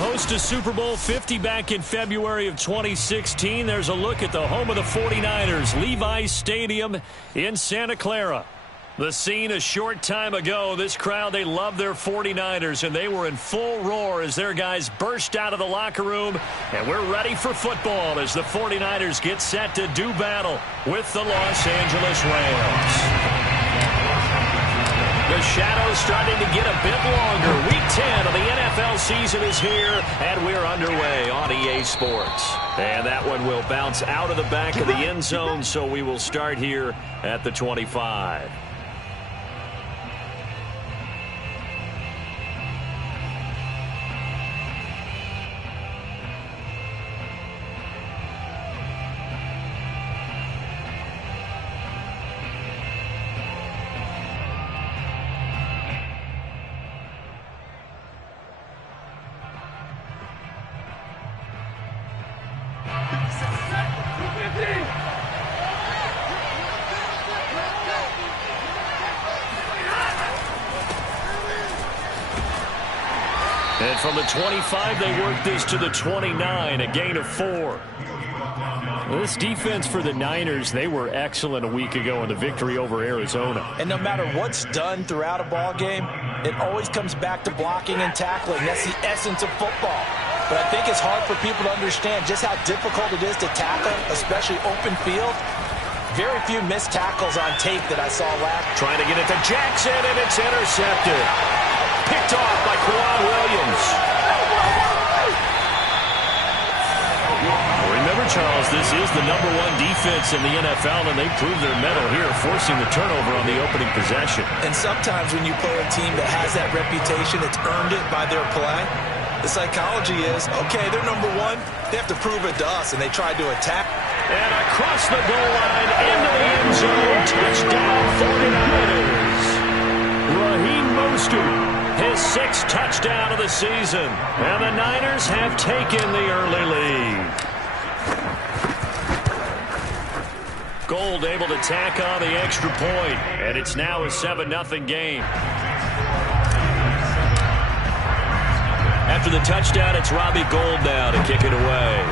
host to Super Bowl 50 back in February of 2016. There's a look at the home of the 49ers, Levi's Stadium in Santa Clara. The scene a short time ago. This crowd, they love their 49ers, and they were in full roar as their guys burst out of the locker room. And we're ready for football as the 49ers get set to do battle with the Los Angeles Rams. The shadow's starting to get a bit longer. Week 10 of the NFL season is here, and we're underway on EA Sports. And that one will bounce out of the back of the end zone, so we will start here at the 25. And from the 25, they work this to the 29, a gain of 4. This defense for the Niners, they were excellent a week ago in the victory over Arizona. And no matter what's done throughout a ball game, it always comes back to blocking and tackling. That's the essence of football. But I think it's hard for people to understand just how difficult it is to tackle, especially open field. Very few missed tackles on tape that I saw last. Trying to get it to Jackson, and it's intercepted. Picked off by Kwan Williams. Remember, Charles, this is the #1 defense in the NFL, and they proved their mettle here, forcing the turnover on the opening possession. And sometimes when you play a team that has that reputation, it's earned it by their play. The psychology is, okay, they're #1. They have to prove it to us, and they tried to attack. And across the goal line, into the end zone, touchdown 49ers. Raheem Mostert. His 6th touchdown of the season. And the Niners have taken the early lead. Gold able to tack on the extra point. And it's now a 7-0 game. After the touchdown, it's Robbie Gould now to kick it away.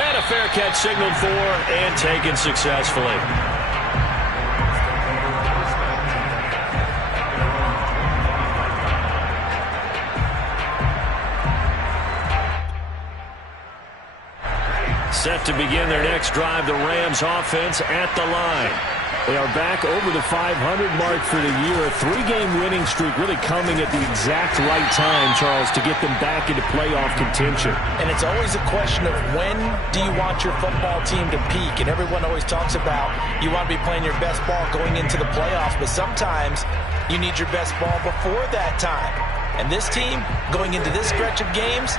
And a fair catch signaled for and taken successfully. Set to begin their next drive, the Rams offense at the line. They are back over the 500 mark for the year. A 3-game winning streak really coming at the exact right time, Charles, to get them back into playoff contention. And it's always a question of when do you want your football team to peak? And everyone always talks about you want to be playing your best ball going into the playoffs, but sometimes you need your best ball before that time. And this team, going into this stretch of games,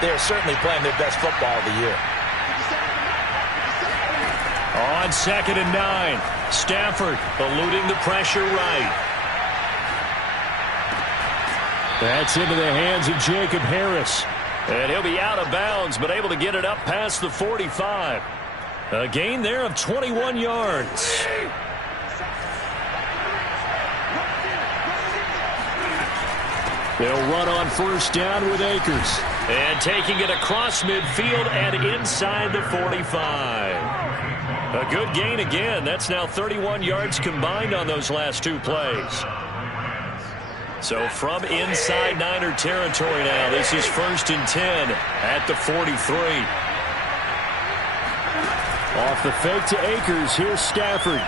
they are certainly playing their best football of the year. On 2nd and 9, Stafford eluding the pressure right. That's into the hands of Jacob Harris. And he'll be out of bounds, but able to get it up past the 45. A gain there of 21 yards. They'll run on 1st down with Akers. And taking it across midfield and inside the 45. A good gain again. That's now 31 yards combined on those last 2 plays. So from inside Niner territory now, this is 1st and 10 at the 43. Off the fake to Akers. Here's Stafford.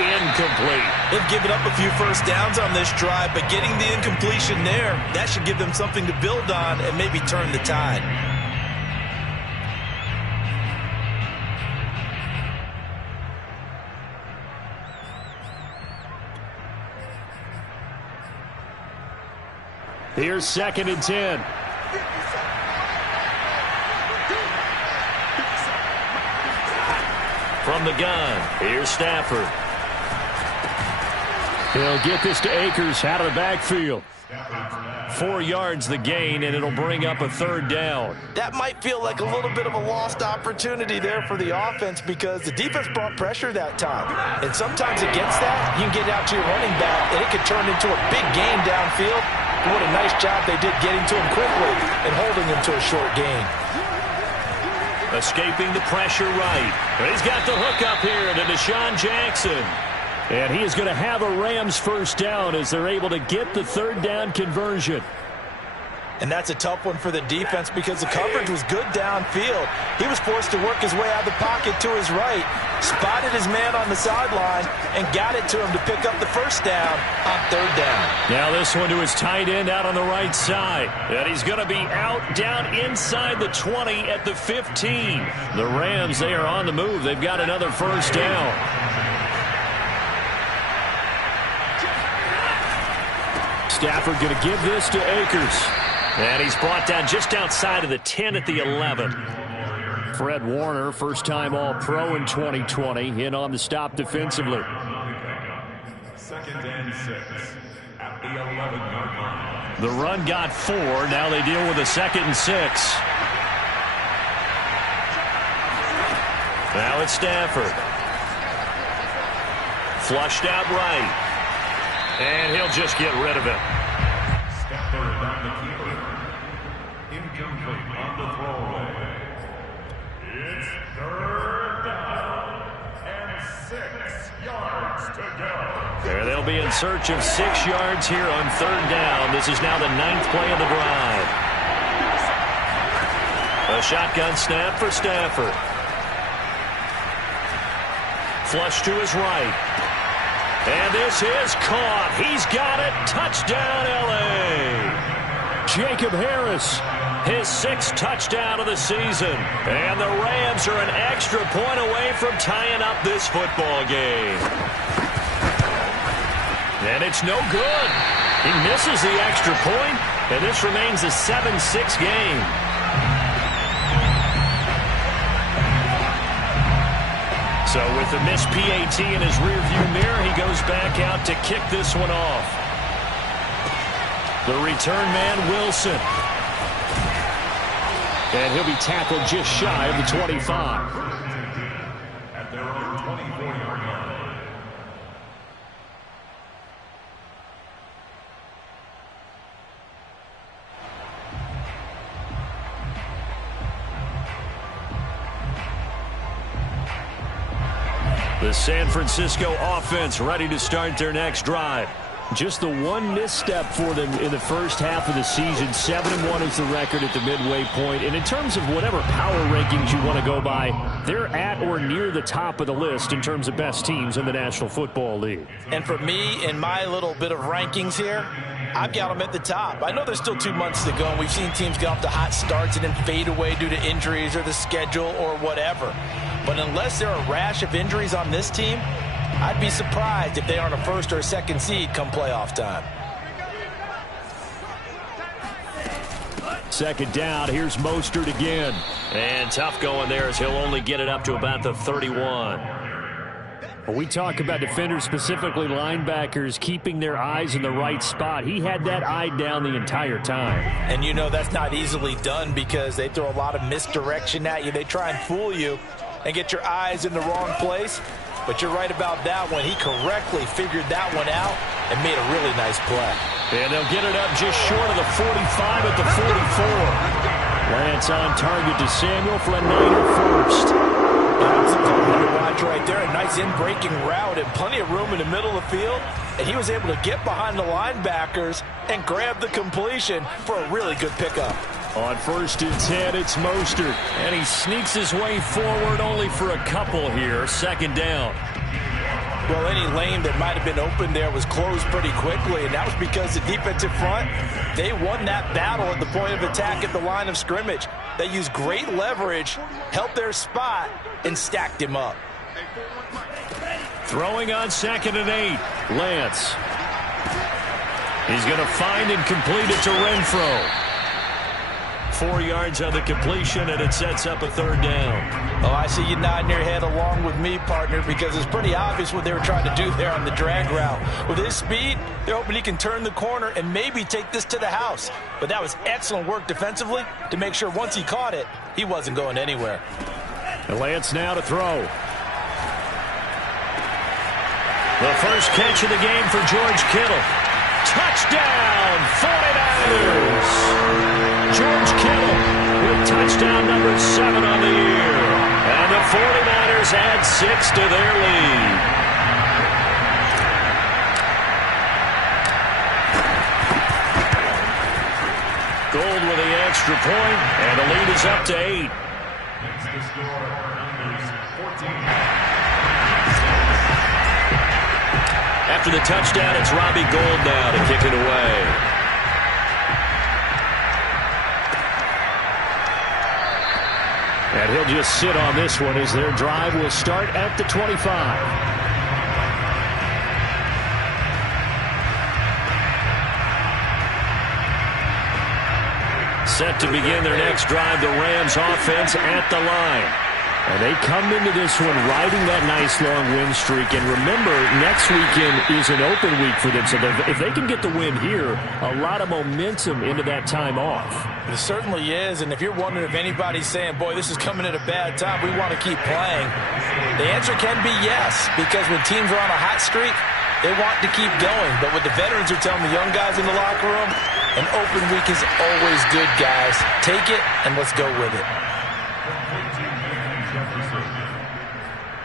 Incomplete. They've given up a few first downs on this drive, but getting the incompletion there, that should give them something to build on and maybe turn the tide. Here's 2nd and 10. From the gun, here's Stafford. He'll get this to Akers out of the backfield. 4 yards the gain, and it'll bring up a 3rd down. That might feel like a little bit of a lost opportunity there for the offense because the defense brought pressure that time. And sometimes against that, you can get out to your running back, and it could turn into a big gain downfield. But what a nice job they did getting to him quickly and holding him to a short gain. Escaping the pressure right. He's got the hook up here to Deshaun Jackson. And he is going to have a Rams 1st down as they're able to get the 3rd down conversion. And that's a tough one for the defense because the coverage was good downfield. He was forced to work his way out of the pocket to his right, spotted his man on the sideline, and got it to him to pick up the 1st down on 3rd down. Now this one to his tight end out on the right side. And he's going to be out down inside the 20 at the 15. The Rams, they are on the move. They've got another 1st down. Stafford going to give this to Akers. And he's brought down just outside of the 10 at the 11. Fred Warner, first-time All-Pro in 2020, in on the stop defensively. 2nd and 6 at the 11-yard line. The run got 4. Now they deal with a 2nd and 6. Now it's Stafford. Flushed out right. And he'll just get rid of it. Stafford on the keeper. Incomplete on the throwaway. It's 3rd down and 6 yards to go. There they'll be in search of 6 yards here on 3rd down. This is now the 9th play of the drive. A shotgun snap for Stafford. Flush to his right. And this is caught. He's got it. Touchdown, L.A. Jacob Harris, his 6th touchdown of the season. And the Rams are an extra point away from tying up this football game. And it's no good. He misses the extra point, and this remains a 7-6 game. So with the missed PAT in his rearview mirror, he goes back out to kick this one off. The return man, Wilson. And he'll be tackled just shy of the 25. At their own 24-yard line. The San Francisco offense ready to start their next drive. Just the one misstep for them in the first half of the season. 7-1 is the record at the midway point. And in terms of whatever power rankings you want to go by, they're at or near the top of the list in terms of best teams in the National Football League. And for me, in my little bit of rankings here, I've got them at the top. I know there's still 2 months to go, and we've seen teams get off to hot starts and then fade away due to injuries or the schedule or whatever. But unless there are a rash of injuries on this team, I'd be surprised if they aren't a 1st or a 2nd seed come playoff time. 2nd down, here's Mostert again. And tough going there as he'll only get it up to about the 31. When we talk about defenders, specifically linebackers, keeping their eyes in the right spot, he had that eye down the entire time. And you know that's not easily done because they throw a lot of misdirection at you. They try and fool you and get your eyes in the wrong place. But you're right about that one. He correctly figured that one out and made a really nice play. And they'll get it up just short of the 45 at the 44. Lance on target to Samuel for a Niner 1st. That's a good one to watch right there. A nice in-breaking route and plenty of room in the middle of the field. And he was able to get behind the linebackers and grab the completion for a really good pickup. On 1st and 10, it's Mostert. And he sneaks his way forward only for a couple here. 2nd down. Well, any lane that might have been open there was closed pretty quickly, and that was because the defensive front, they won that battle at the point of attack at the line of scrimmage. They used great leverage, held their spot, and stacked him up. Throwing on 2nd and 8, Lance. He's going to find and complete it to Renfro. 4 yards on the completion, and it sets up a 3rd down. Oh, I see you nodding your head along with me, partner, because it's pretty obvious what they were trying to do there on the drag route. With his speed, they're hoping he can turn the corner and maybe take this to the house. But that was excellent work defensively to make sure once he caught it, he wasn't going anywhere. And Lance now to throw. The first catch of the game for George Kittle. Touchdown, 49ers! George Kittle with touchdown number 7 on the year. And the 49ers add 6 to their lead. Gould with the extra point, and the lead is up to 8. Next to score, Niners 14. After the touchdown, it's Robbie Gould now to kick it away. And he'll just sit on this one as their drive will start at the 25. Set to begin their next drive, the Rams offense at the line. And they come into this one riding that nice long win streak. And remember, next weekend is an open week for them. So if they can get the win here, a lot of momentum into that time off. It certainly is. And if you're wondering if anybody's saying, boy, this is coming at a bad time, we want to keep playing, the answer can be yes. Because when teams are on a hot streak, they want to keep going. But what the veterans are telling the young guys in the locker room, an open week is always good, guys. Take it and let's go with it.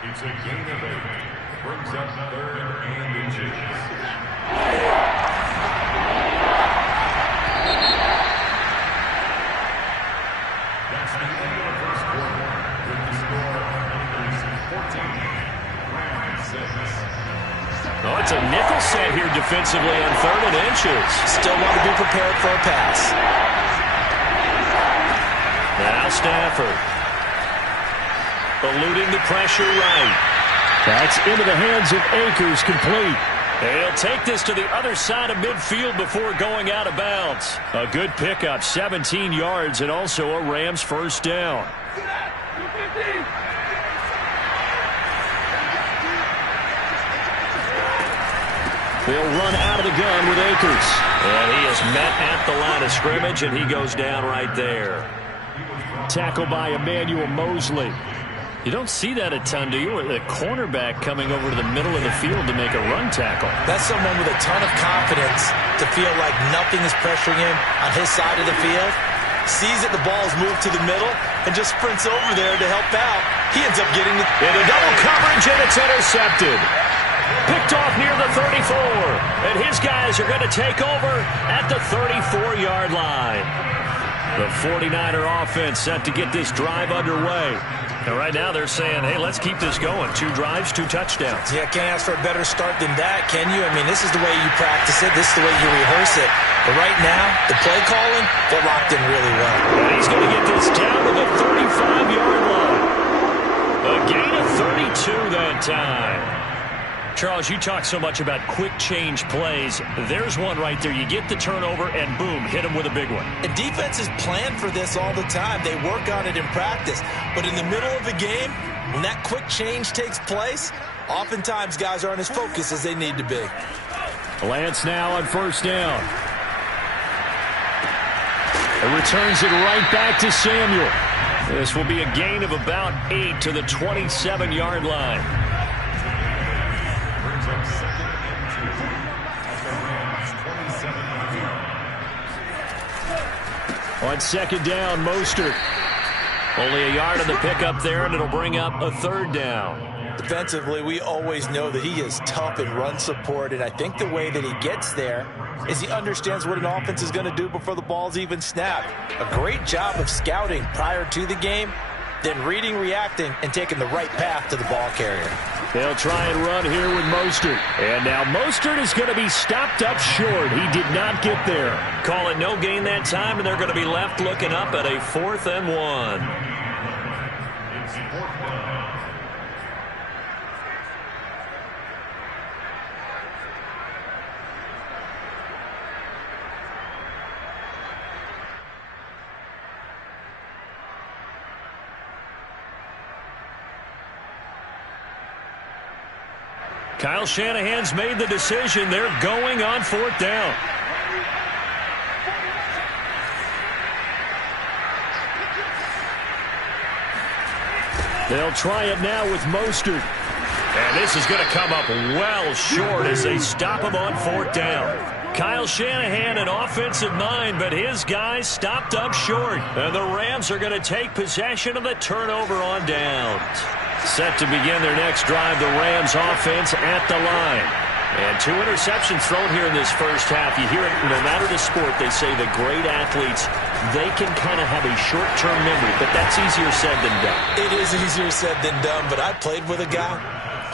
It's a gain of 8. Brings up 3rd and inches. That's the end of the first quarter. With the score, Niners 14, Rams 6. Oh, it's a nickel set here defensively on 3rd and inches. Still want to be prepared for a pass. Now Stafford. Eluding the pressure right. That's into the hands of Akers, complete. He'll take this to the other side of midfield before going out of bounds. A good pickup, 17 yards, and also a Rams first down. They'll run out of the gun with Akers. And he is met at the line of scrimmage, and he goes down right there. Tackled by Emmanuel Mosley. You don't see that a ton, do you? The cornerback coming over to the middle of the field to make a run tackle. That's someone with a ton of confidence to feel like nothing is pressuring him on his side of the field. Sees that the ball's moved to the middle and just sprints over there to help out. He ends up getting it into double coverage, and it's intercepted. Picked off near the 34. And his guys are going to take over at the 34-yard line. The 49er offense set to get this drive underway. And right now they're saying, hey, let's keep this going. 2 drives, 2 touchdowns. Yeah, can't ask for a better start than that, can you? I mean, this is the way you practice it. This is the way you rehearse it. But right now, the play calling, they're locked in really well. And he's going to get this down to the 35-yard line. A gain of 32 that time. Charles, you talk so much about quick change plays. There's one right there. You get the turnover, and boom, hit them with a big one. And defenses plan for this all the time. They work on it in practice. But in the middle of the game, when that quick change takes place, oftentimes guys aren't as focused as they need to be. Lance now on first down. It returns it right back to Samuel. This will be a gain of about 8 to the 27-yard line. On second down, Mostert. Only a yard on the pickup there, and it'll bring up a 3rd down. Defensively, we always know that he is tough in run support, and I think the way that he gets there is he understands what an offense is going to do before the ball's even snapped. A great job of scouting prior to the game, then reading, reacting, and taking the right path to the ball carrier. They'll try and run here with Mostert. And now Mostert is going to be stopped up short. He did not get there. Call it no gain that time, and they're going to be left looking up at a 4th and 1. Kyle Shanahan's made the decision. They're going on 4th down. They'll try it now with Mostert. And this is going to come up well short as they stop him on 4th down. Kyle Shanahan, an offensive mind, but his guys stopped up short. And the Rams are going to take possession of the turnover on downs. Set to begin their next drive, the Rams offense at the line. And 2 interceptions thrown here in this first half. You hear it, no matter the sport, they say the great athletes, they can kind of have a short-term memory, but that's easier said than done. It is easier said than done, but I played with a guy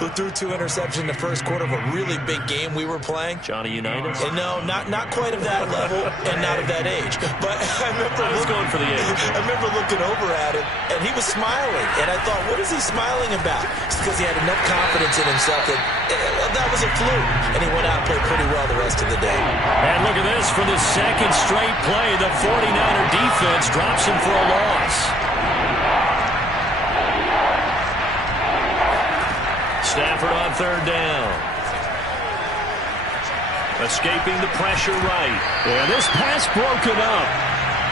who threw 2 interceptions in the first quarter of a really big game we were playing. Johnny Unitas? And no, not quite of that level and not of that age. But I was going for the age. I remember looking over at him, and he was smiling. And I thought, what is he smiling about? It's because he had enough confidence in himself that was a fluke. And he went out and played pretty well the rest of the day. And look at this. For the second straight play, the 49er defense drops him for a loss. Stafford on 3rd down. Escaping the pressure right. And this pass broken up.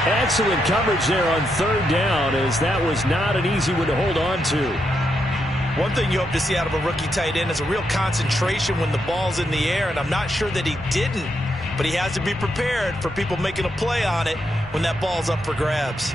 Excellent coverage there on 3rd down, as that was not an easy one to hold on to. One thing you hope to see out of a rookie tight end is a real concentration when the ball's in the air, and I'm not sure that he didn't, but he has to be prepared for people making a play on it when that ball's up for grabs.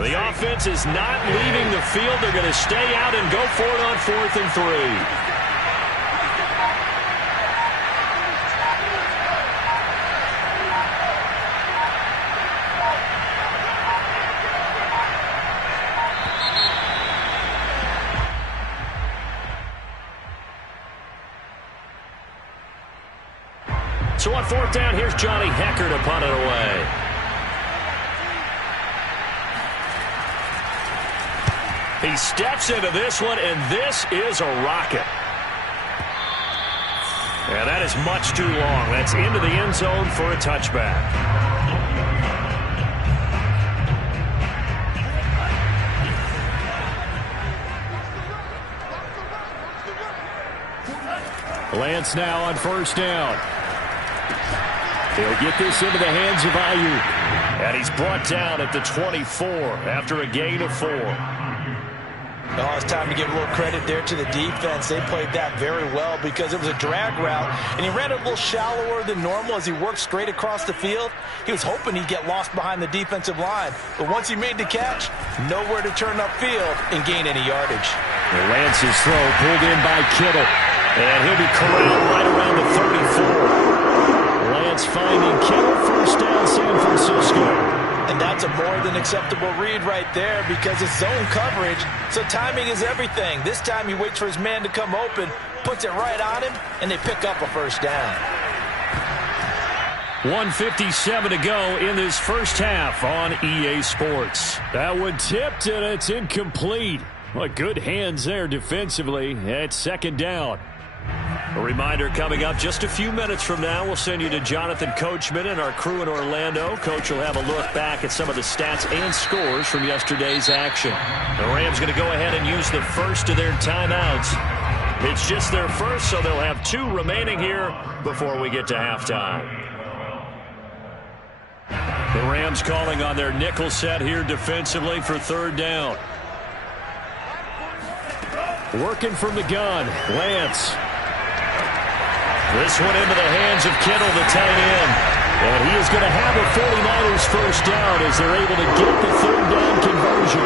The offense is not leaving the field. They're going to stay out and go for it on 4th and 3. So on 4th down, here's Johnny Hekker to punt it away. He steps into this one, and this is a rocket. And that is much too long. That's into the end zone for a touchback. Lance now on 1st down. He'll get this into the hands of Ayuk. And he's brought down at the 24 after a gain of 4. Oh, it's time to give a little credit there to the defense. They played that very well because it was a drag route, and he ran it a little shallower than normal as he worked straight across the field. He was hoping he'd get lost behind the defensive line, but once he made the catch, nowhere to turn upfield and gain any yardage. Lance's throw pulled in by Kittle, and he'll be corralled right around the 34. Lance finding Kittle, 1st down, San Francisco. And that's a more than acceptable read right there because it's zone coverage, so timing is everything. This time he waits for his man to come open, puts it right on him, and they pick up a 1st down. 1:57 to go in this first half on EA Sports. That one tipped, and it's incomplete. Well, good hands there defensively at 2nd down. A reminder coming up just a few minutes from now, we'll send you to Jonathan Coachman and our crew in Orlando. Coach will have a look back at some of the stats and scores from yesterday's action. The Rams going to go ahead and use the first of their timeouts. It's just their first, so they'll have 2 remaining here before we get to halftime. The Rams calling on their nickel set here defensively for 3rd down. Working from the gun, Lance. This one into the hands of Kittle, the tight end. And he is going to have a 49ers first down as they're able to get the 3rd down conversion.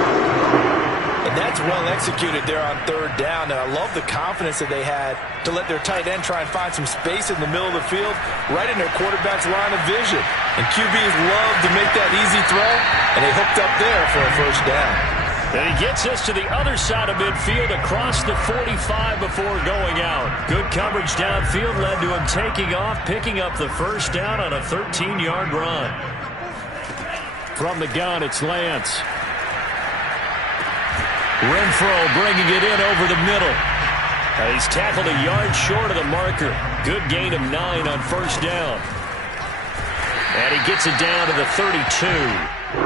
And that's well executed there on 3rd down. And I love the confidence that they had to let their tight end try and find some space in the middle of the field, right in their quarterback's line of vision. And QBs love to make that easy throw, and they hooked up there for a first down. And he gets us to the other side of midfield across the 45 before going out. Good coverage downfield led to him taking off, picking up the first down on a 13-yard run. From the gun, it's Lance. Renfro bringing it in over the middle. He's tackled a yard short of the marker. Good gain of 9 on first down. And he gets it down to the 32. 2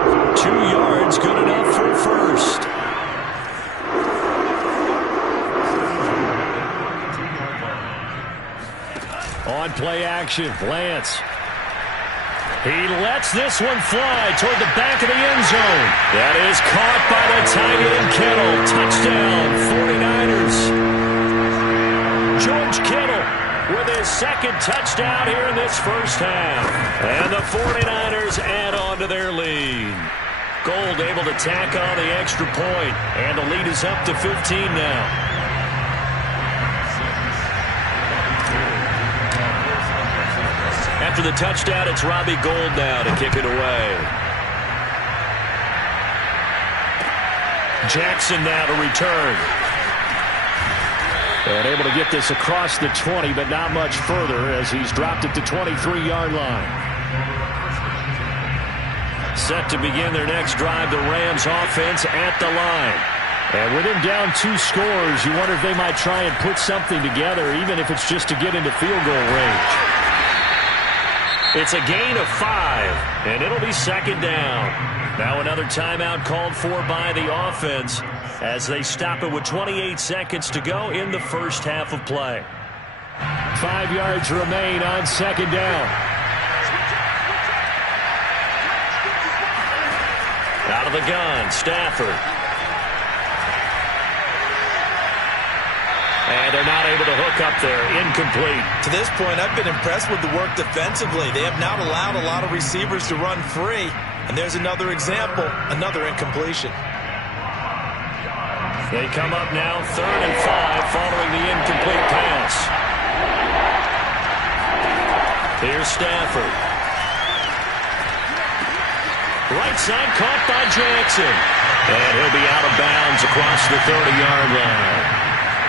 yards, good enough for first. On play action, Lance. He lets this one fly toward the back of the end zone. That is caught by the tight end Kittle. Touchdown, 49ers. George Kittle with his 2nd touchdown here in this first half. And the 49ers add on to their lead. Gold able to tack on the extra point, and the lead is up to 15 now. After the touchdown, it's Robbie Gould now to kick it away. Jackson now to return. And able to get this across the 20, but not much further as he's dropped it to 23-yard line. Set to begin their next drive, the Rams offense at the line. And with him down 2 scores, you wonder if they might try and put something together, even if it's just to get into field goal range. It's a gain of 5, and it'll be 2nd down. Now another timeout called for by the offense as they stop it with 28 seconds to go in the first half of play. 5 yards remain on 2nd down. Out of the gun, Stafford. And they're not able to hook up there. Incomplete. To this point, I've been impressed with the work defensively. They have not allowed a lot of receivers to run free. And there's another example, another incompletion. They come up now 3rd and 5 following the incomplete pass. Here's Stafford. Right side caught by Jackson. And he'll be out of bounds across the 30-yard line.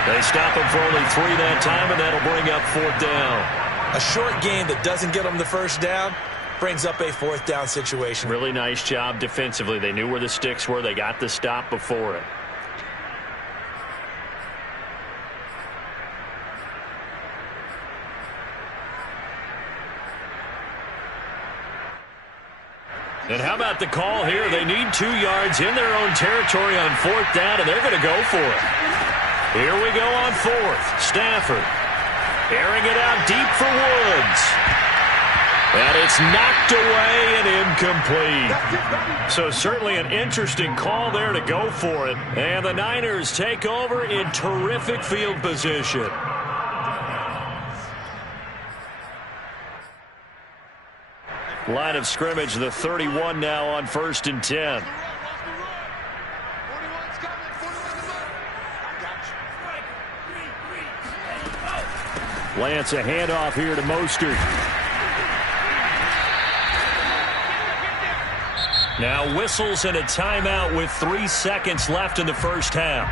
They stop him for only 3 that time, and that'll bring up 4th down. A short game that doesn't get them the first down brings up a 4th down situation. Really nice job defensively. They knew where the sticks were. They got the stop before it. And how about the call here? They need 2 yards in their own territory on 4th down, and they're going to go for it. Here we go on 4th. Stafford airing it out deep for Woods. And it's knocked away and incomplete. So certainly an interesting call there to go for it. And the Niners take over in terrific field position. Line of scrimmage, the 31 now on 1st and 10. Lance, a handoff here to Mostert. Now whistles and a timeout with 3 seconds left in the first half.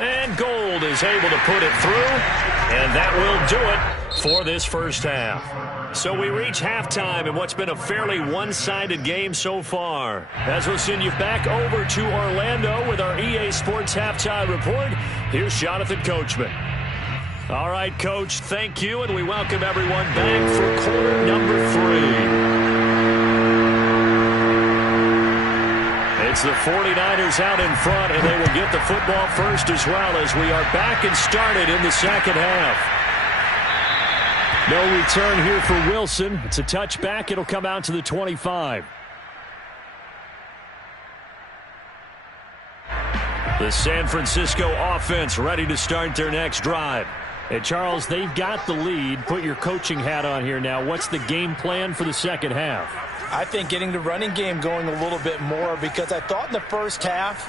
And Gould is able to put it through. And that will do it for this first half. So we reach halftime in what's been a fairly one-sided game so far. As we'll send you back over to Orlando with our EA Sports Halftime Report, here's Jonathan Coachman. All right, Coach, thank you, and we welcome everyone back for quarter number 3. It's the 49ers out in front, and they will get the football first as well as we are back and started in the second half. No return here for Wilson. It's a touchback. It'll come out to the 25. The San Francisco offense ready to start their next drive. And, Charles, they've got the lead. Put your coaching hat on here now. What's the game plan for the second half? I think getting the running game going a little bit more, because I thought in the first half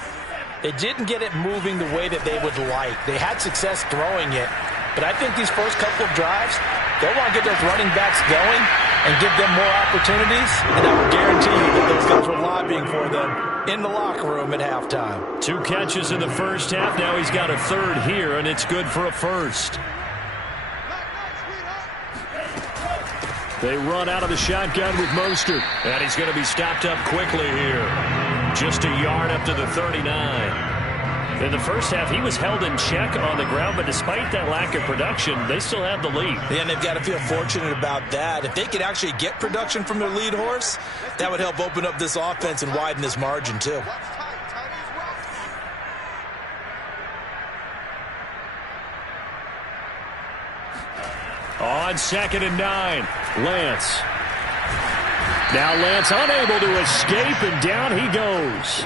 they didn't get it moving the way that they would like. They had success throwing it, but I think these first couple of drives, they'll want to get those running backs going and give them more opportunities, and I will guarantee you that those guys were lobbying for them in the locker room at halftime. 2 catches in the first half. Now he's got a third here, and it's good for a first. They run out of the shotgun with Mostert. And he's going to be stopped up quickly here. Just a yard up to the 39. In the first half, he was held in check on the ground, but despite that lack of production, they still have the lead. Yeah, and they've got to feel fortunate about that. If they could actually get production from their lead horse, that would help open up this offense and widen this margin too. On 2nd and 9, Lance. Now Lance unable to escape, and down he goes.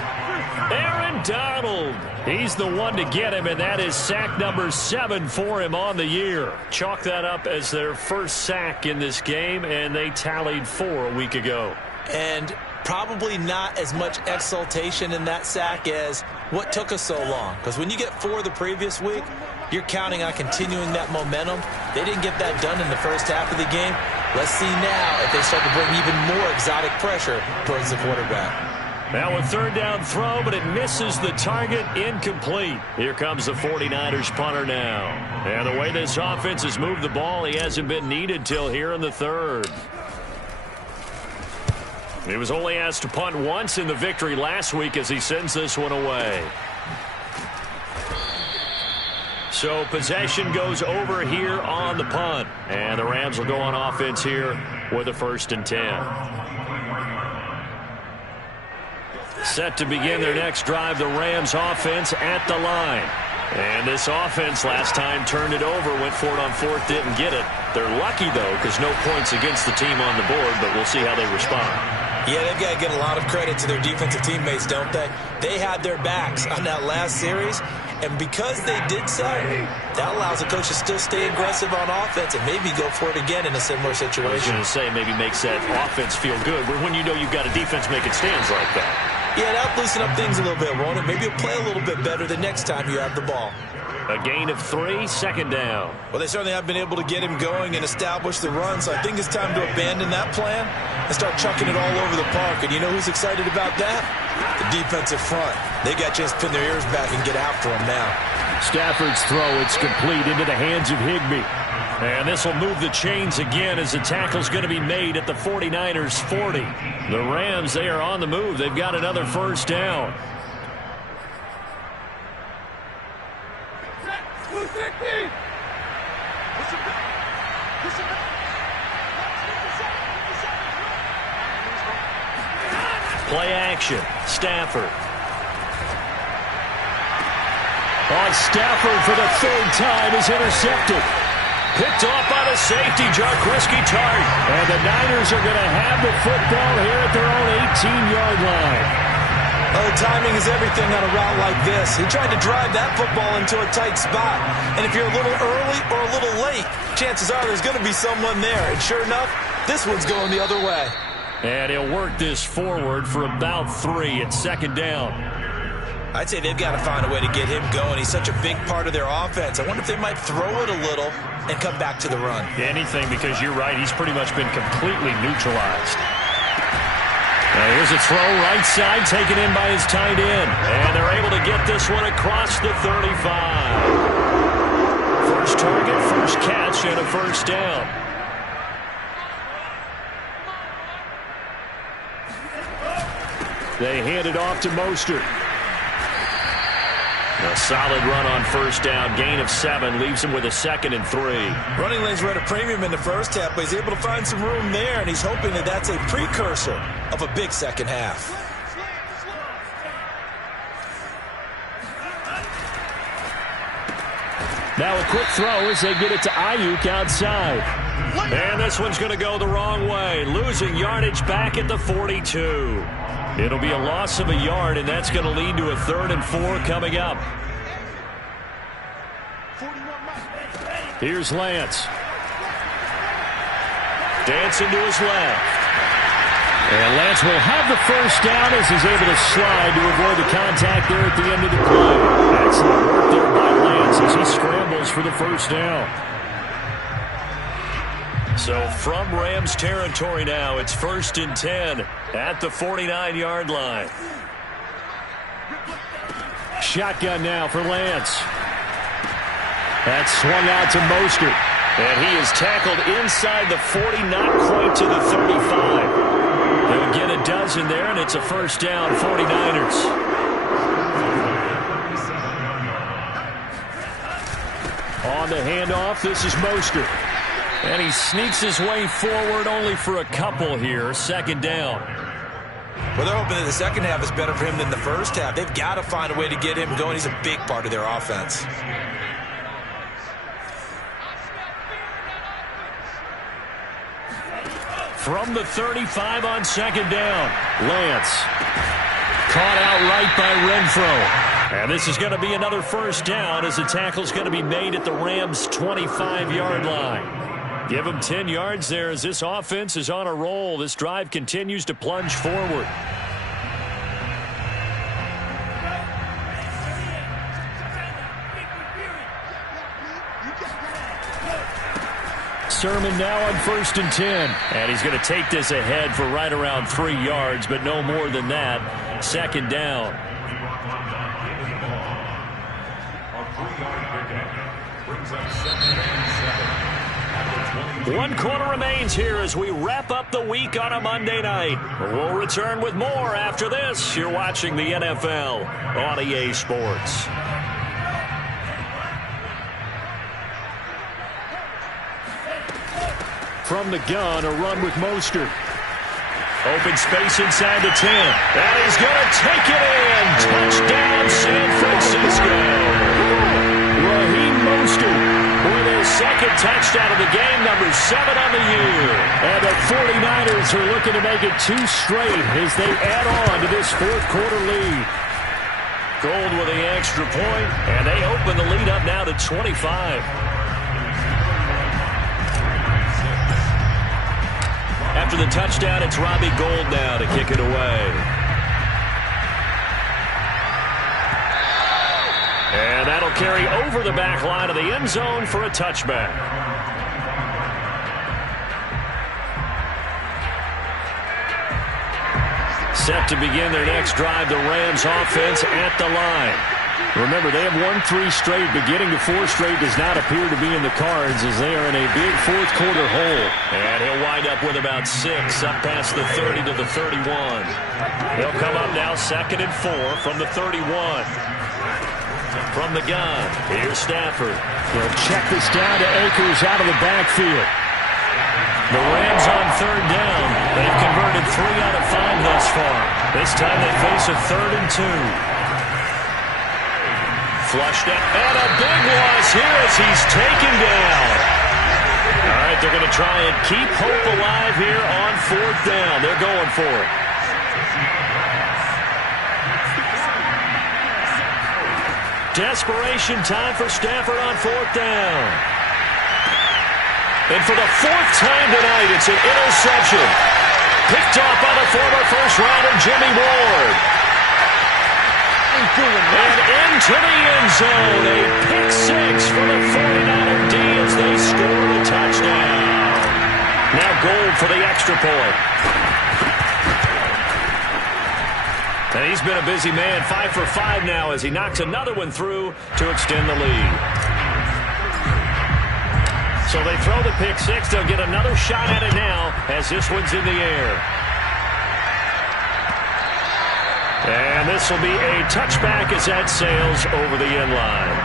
Aaron Donald. He's the one to get him, and that is sack number 7 for him on the year. Chalk that up as their first sack in this game, and they tallied 4 a week ago. And probably not as much exultation in that sack as what took us so long. Because when you get 4 the previous week, you're counting on continuing that momentum. They didn't get that done in the first half of the game. Let's see now if they start to bring even more exotic pressure towards the quarterback. Now a third down throw, but it misses the target, incomplete. Here comes the 49ers punter now. And the way this offense has moved the ball, he hasn't been needed till here in the third. He was only asked to punt once in the victory last week as he sends this one away. So possession goes over here on the punt. And the Rams will go on offense here with a 1st and 10. Set to begin their next drive, the Rams offense at the line. And this offense last time turned it over, went for it on 4th, didn't get it. They're lucky, though, because no points against the team on the board, but we'll see how they respond. Yeah, they've got to get a lot of credit to their defensive teammates, don't they? They had their backs on that last series, and because they did so, that allows the coach to still stay aggressive on offense and maybe go for it again in a similar situation. I was going to say maybe makes that offense feel good, but when you know you've got a defense making stands like that. Yeah, that'll loosen up things a little bit, won't it? Maybe you'll play a little bit better the next time you have the ball. A gain of 3, 2nd down. Well, they certainly have been able to get him going and establish the run, so I think it's time to abandon that plan and start chucking it all over the park. And you know who's excited about that? The defensive front. They got a chance to pin their ears back and get after him now. Stafford's throw, it's complete into the hands of Higbee. And this will move the chains again as the tackle's going to be made at the 49ers 40. The Rams, they are on the move. They've got another 1st down. Play action. Stafford. On Stafford for the 3rd time is intercepted. Picked off by the safety, Jaquiski Tartt. And the Niners are going to have the football here at their own 18-yard line. Oh, timing is everything on a route like this. He tried to drive that football into a tight spot. And if you're a little early or a little late, chances are there's going to be someone there. And sure enough, this one's going the other way. And he'll work this forward for about 3 at 2nd down. I'd say they've got to find a way to get him going. He's such a big part of their offense. I wonder if they might throw it a little and come back to the run. Anything, because you're right. He's pretty much been completely neutralized. Now here's a throw right side taken in by his tight end. And they're able to get this one across the 35. First target, 1st push and a first down. They hand it off to Mostert. A solid run on first down. Gain of 7 leaves him with a 2nd and 3. Running lanes were at a premium in the first half, but he's able to find some room there, and he's hoping that that's a precursor of a big second half. Now a quick throw as they get it to Ayuk outside. And this one's going to go the wrong way. Losing yardage back at the 42. It'll be a loss of a yard, and that's going to lead to a 3rd and 4 coming up. Here's Lance. Dancing to his left. And Lance will have the first down as he's able to slide to avoid the contact there at the end of the play. Excellent work there by Lance as he scrambles for the first down. So from Rams territory now, it's 1st and 10 at the 49-yard line. Shotgun now for Lance. That's swung out to Mostert. And he is tackled inside the 40, not quite to the 35. They'll get a dozen there, and it's a first down, 49ers. On the handoff, this is Mostert. And he sneaks his way forward only for a couple here. 2nd down. Well, they're hoping that the second half is better for him than the first half. They've got to find a way to get him going. He's a big part of their offense. From the 35 on 2nd down, Lance. Caught out right by Renfro. And this is going to be another first down as the tackle's going to be made at the Rams' 25-yard line. Give him 10 yards there as this offense is on a roll. This drive continues to plunge forward. Sermon now on 1st and 10. And he's going to take this ahead for right around 3 yards, but no more than that. 2nd down. One quarter remains here as we wrap up the week on a Monday night. We'll return with more after this. You're watching the NFL on EA Sports. From the gun, a run with Mostert. Open space inside the 10. And he's going to take it in. Touchdown, San Francisco. Raheem Mostert with his 2nd touchdown of the game, number 7 on the year. And the 49ers are looking to make it 2 straight as they add on to this 4th quarter lead. Gold with the extra point, and they open the lead up now to 25. After the touchdown, it's Robbie Gould now to kick it away. And that'll carry over the back line of the end zone for a touchback. Set to begin their next drive, the Rams offense at the line. Remember, they have won 3 straight, but getting to 4 straight does not appear to be in the cards as they are in a big 4th quarter hole. And he'll wind up with about 6 up past the 30 to the 31. He'll come up now 2nd and 4 from the 31. From the gun, here's Stafford. He'll check this down to Akers out of the backfield. The Rams on 3rd down. They've converted 3 out of 5 thus far. This time they face a 3rd and 2. Flushed out, and a big loss here as he's taken down. All right, they're going to try and keep hope alive here on 4th down. They're going for it. Desperation time for Stafford on 4th down. And for the 4th time tonight, it's an interception. Picked off by the former first-rounder Jimmy Ward. And into the end zone, a pick 6 for the 49er D as they score the touchdown. Now Gould for the extra point. And he's been a busy man, 5 for 5 now as he knocks another one through to extend the lead. So they throw the pick six. They'll get another shot at it now as this one's in the air. And this will be a touchback as that sails over the end line.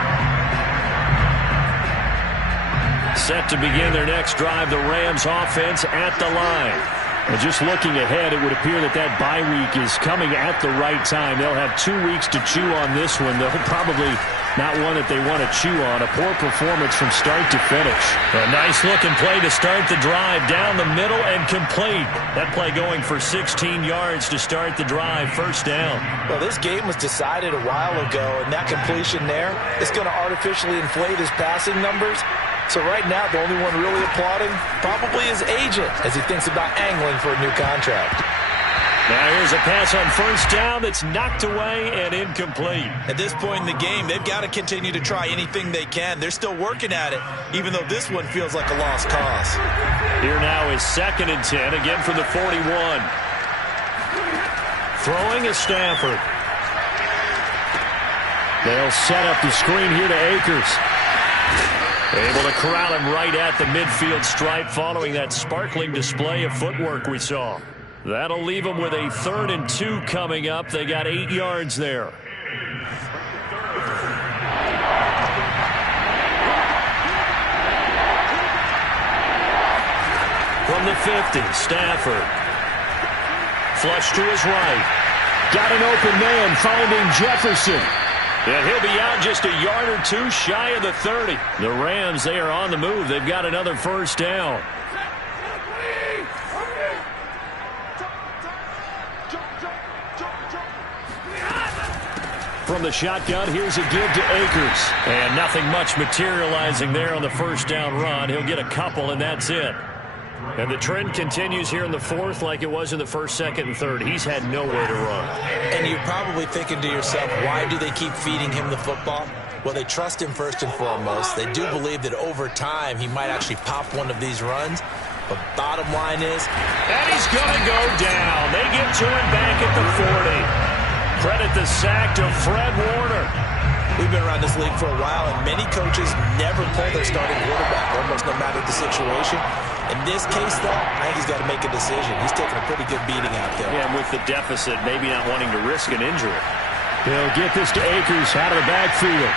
Set to begin their next drive, the Rams offense at the line. And just looking ahead, it would appear that that bye week is coming at the right time. They'll have 2 weeks to chew on this one. They'll probably not one that they want to chew on. A poor performance from start to finish. A nice-looking play to start the drive. Down the middle and complete. That play going for 16 yards to start the drive. First down. Well, this game was decided a while ago, and that completion there is going to artificially inflate his passing numbers. So right now, the only one really applauding probably his agent as he thinks about angling for a new contract. Now here's a pass on first down that's knocked away and incomplete. At this point in the game, they've got to continue to try anything they can. They're still working at it, even though this one feels like a lost cause. Here now is 2nd and 10, again from the 41. Throwing is Stafford. They'll set up the screen here to Akers. Able to corral him right at the midfield stripe following that sparkling display of footwork we saw. That'll leave them with a 3rd and 2 coming up. They got 8 yards there. From the 50, Stafford. Flush to his right. Got an open man finding Jefferson. And he'll be out just a yard or two shy of the 30. The Rams, they are on the move. They've got another first down. From the shotgun, here's a give to Akers. And nothing much materializing there on the first down run. He'll get a couple, and that's it. And the trend continues here in the 4th like it was in the 1st, 2nd, and 3rd. He's had nowhere to run. And you're probably thinking to yourself, why do they keep feeding him the football? Well, they trust him first and foremost. They do believe that over time he might actually pop one of these runs. But bottom line is... And he's going to go down. They get to him back at the 40. Credit the sack to Fred Warner. We've been around this league for a while, and many coaches never pull their starting quarterback, almost no matter the situation. In this case, though, I think he's got to make a decision. He's taking a pretty good beating out there. Yeah, and with the deficit, maybe not wanting to risk an injury. He'll get this to Akers out of the backfield.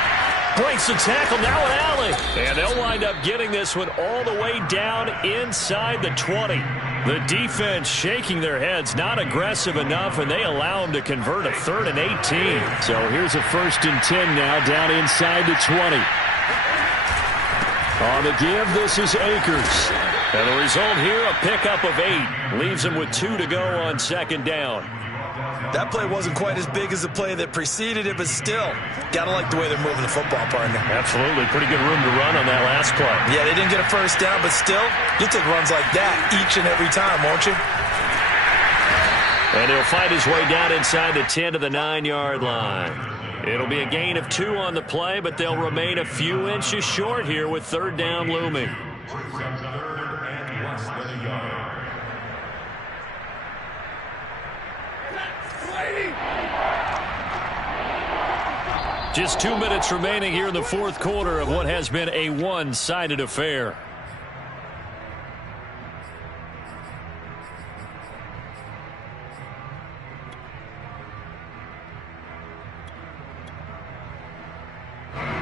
Breaks the tackle, now an alley. And they'll wind up getting this one all the way down inside the 20. The defense shaking their heads, not aggressive enough, and they allow him to convert a 3rd and 18. So here's a 1st and 10 now down inside the 20. On the give, this is Akers. And the result here, a pickup of 8. Leaves him with 2 to go on 2nd down. That play wasn't quite as big as the play that preceded it, but still, gotta like the way they're moving the football, partner. Absolutely. Pretty good room to run on that last play. Yeah, they didn't get a first down, but still, you'll take runs like that each and every time, won't you? And he'll fight his way down inside the 10 to the 9-yard line. It'll be a gain of 2 on the play, but they'll remain a few inches short here with 3rd down looming. Just 2 minutes remaining here in the 4th quarter of what has been a one-sided affair.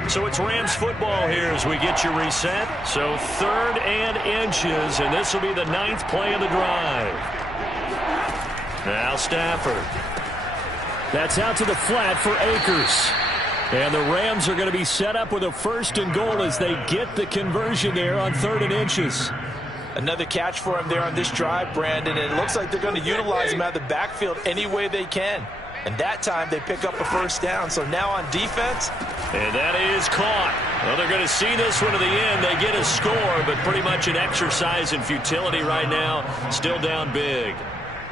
So it's Rams football here as we get you reset. So 3rd and inches, and this will be the 9th play of the drive. Now Stafford. That's out to the flat for Akers. And the Rams are going to be set up with a 1st and goal as they get the conversion there on 3rd and inches. Another catch for him there on this drive, Brandon, and it looks like they're going to utilize him out of the backfield any way they can. And that time they pick up a 1st down. So now on defense. And that is caught. Well, they're going to see this one to the end. They get a score, but pretty much an exercise in futility right now. Still down big.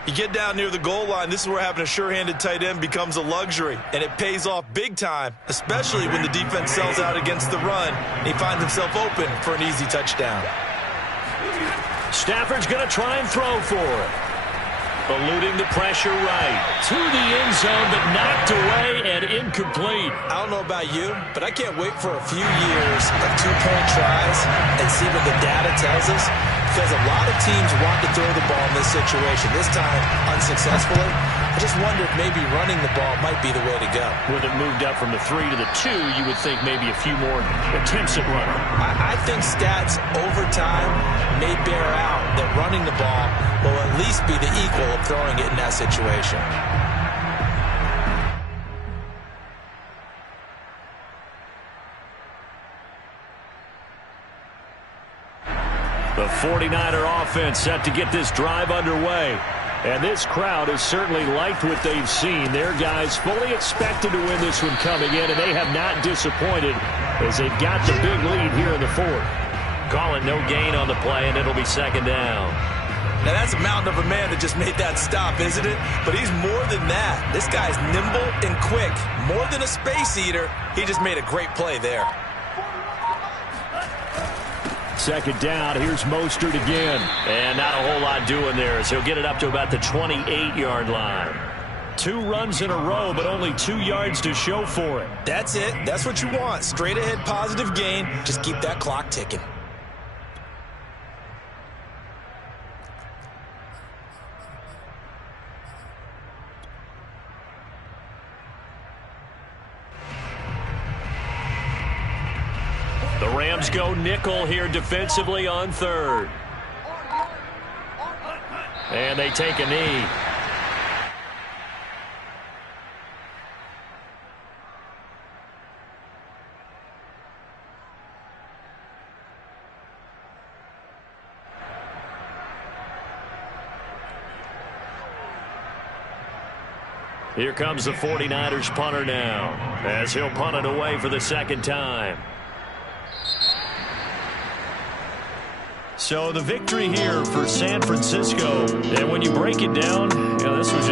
You get down near the goal line, this is where having a sure-handed tight end becomes a luxury, and it pays off big time, especially when the defense sells out against the run, and he finds himself open for an easy touchdown. Stafford's going to try and throw for it. Eluding the pressure right. To the end zone, but knocked away and incomplete. I don't know about you, but I can't wait for a few years of two-point tries and see what the data tells us. Because a lot of teams want to throw the ball in this situation. This time, unsuccessfully. I just wonder if maybe running the ball might be the way to go. With it moved up from the 3 to the 2, you would think maybe a few more attempts at running. I think stats over time may bear out that running the ball will at least be the equal of throwing it in that situation. The 49er offense set to get this drive underway. And this crowd has certainly liked what they've seen. Their guys fully expected to win this one coming in, and they have not disappointed as they've got the big lead here in the fourth. Calling no gain on the play, and it'll be second down. Now, that's a mountain of a man that just made that stop, isn't it? But he's more than that. This guy's nimble and quick. More than a space eater, he just made a great play there. Second down, here's Mostert again. And not a whole lot doing there, so he'll get it up to about the 28-yard line. 2 runs in a row, but only 2 yards to show for it. That's it. That's what you want. Straight ahead positive gain. Just keep that clock ticking. The Rams go nickel here defensively on third. And they take a knee. Here comes the 49ers punter now, as he'll punt it away for the second time. So the victory here for San Francisco, and when you break it down, this was just